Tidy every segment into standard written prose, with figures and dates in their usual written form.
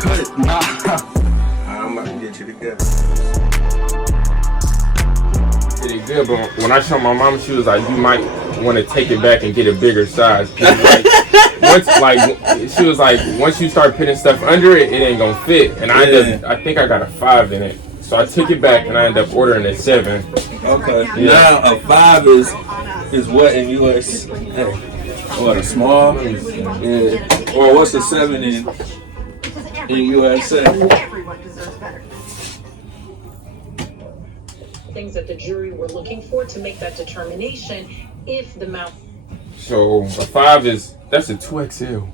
cut it. Nah. I'm about to get you together. Pretty good, but when I showed my mom, she was like, "You might want to take it back and get a bigger size." She was like, once you start putting stuff under it, it ain't gonna fit. And I think I got a 5 in it, so I took it back and I ended up ordering a 7. Okay. Yeah. Now a 5 is what in US? Hey, what a small? Yeah. Or what's a 7 in USA? Things that the jury were looking for to make that determination if the mouth. So a 5 that's a 2XL.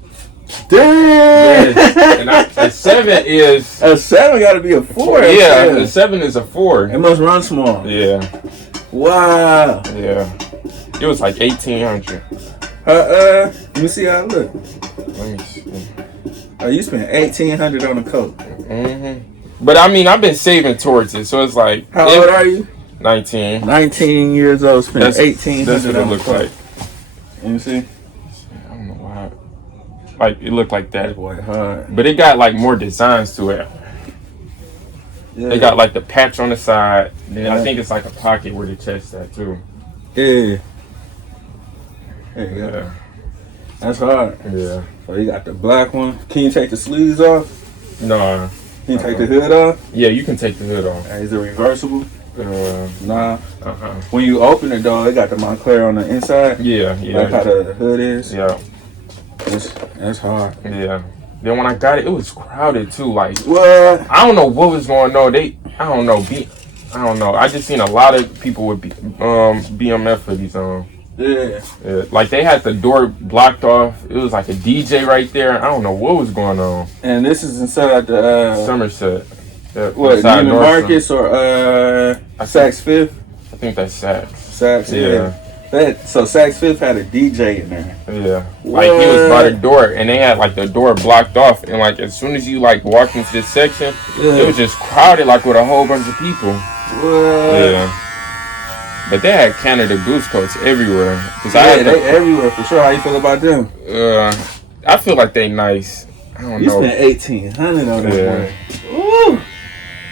Damn. Yes. And a 7 is a 7 got to be a 4. Yeah, a 7 is a 4. It must run small. Yeah. Wow. Yeah. It was like 1,800. Let me see how it look. Let me see. Oh, you spent 1,800 on a coat. But I mean, I've been saving towards it, so it's like. How old are you? 19. 19 years old. Spent 1,800. That's what it looked like. Let me see. I don't know why. Like it looked like that. Boy, hard. But it got like more designs to it. Yeah. They got like the patch on the side. Then I think it's like a pocket where the chest at too. Yeah. There you go. That's hard. Yeah. So you got the black one. Can you take the sleeves off? No. Can you take the hood off? Yeah, you can take the hood off. Is it reversible? Nah. Uh-huh. When you open it though, it got the Montclair on the inside. Yeah. Like how the hood is. Yeah. That's hard. Yeah. Then when I got it, it was crowded too. Like what? I don't know what was going on. I don't know. I just seen a lot of people with BMF for these Yeah. Like they had the door blocked off. It was like a DJ right there. I don't know what was going on. And this is inside the Somerset. What, Neiman Marcus or Saks Fifth? I think that's Saks. Saks, yeah. So Saks Fifth had a DJ in there. Yeah. Like he was by the door and they had like the door blocked off, and like as soon as you like walked into this section, it was just crowded like with a whole bunch of people. What? Yeah. But they had Canada Goose coats everywhere. They everywhere for sure. How you feel about them? I feel like they nice. I don't know. You spent 1,800 on that. Ooh.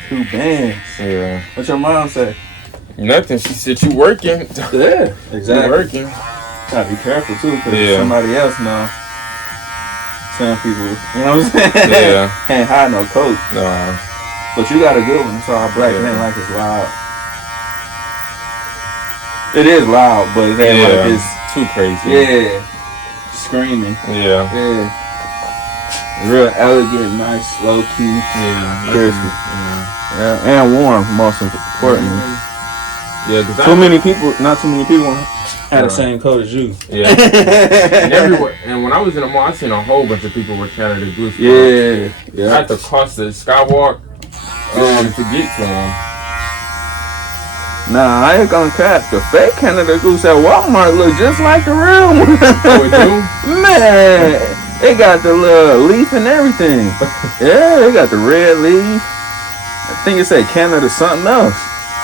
2 bands. Yeah. What your mom say? Nothing. She said you working. Yeah, exactly. You working. Gotta be careful too, because somebody else know. Some people, you know what I'm saying? Yeah. Can't hide no coat. No. But you got a good one. It's all black. It ain't like it's loud. It is loud, but it ain't like it's too crazy. Yeah. Screaming. Yeah. Real elegant, nice, low key. Yeah. Crispy. Yeah. And warm, most importantly. Yeah, not too many people had the same coat as you. Yeah. And everywhere. And when I was in the mall, I seen a whole bunch of people with Canada Goose. Yeah. I had to cross the skywalk to get to them. Nah, I ain't gonna cap. The fake Canada Goose at Walmart look just like the real one. Oh, it do? Man, they got the little leaf and everything. Yeah, they got the red leaf. I think it said Canada something else.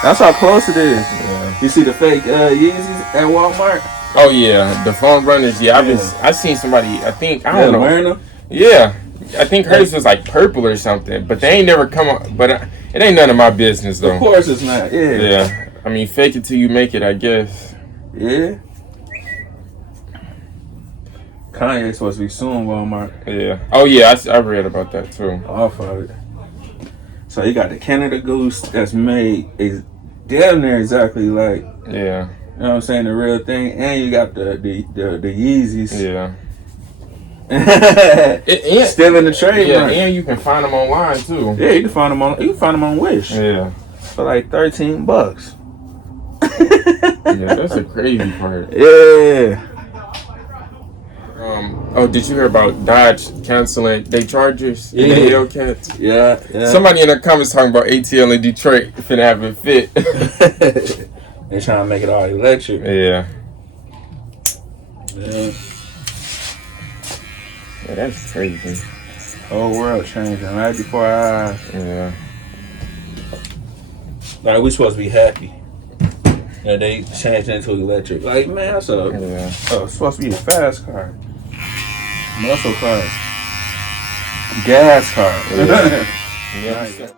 That's how close it is. Yeah. You see the fake Yeezys at Walmart? Oh yeah, the foam runners. Yeah, I seen somebody. I don't know. Wearing them? Yeah, I think hers was like purple or something. But they ain't never come up. But it ain't none of my business though. Of course it's not. Yeah. Yeah. I mean, fake it till you make it, I guess. Yeah. Kanye's supposed to be suing Walmart. Yeah. Oh yeah, I read about that too. Off of it. So you got the Canada Goose that's made is damn near exactly like Yeah. You know what I'm saying, the real thing, and you got the Yeezys. Yeah. Still in the trade. Yeah, and you can find them online too. Yeah, you can find them on Wish. Yeah. For like $13. Yeah, that's a crazy part. Yeah. Oh, did you hear about Dodge canceling their Chargers and the Hellcats? Yeah. Somebody in the comments talking about ATL in Detroit finna have it fit. They trying to make it all electric. Yeah. Yeah. Yeah, that's crazy. Whole world changing right before our eyes. Yeah. Like, we supposed to be happy that they changed into electric. Like, man, that's it's supposed to be a fast car. Muscle cars. Gas car. Yeah. Nice.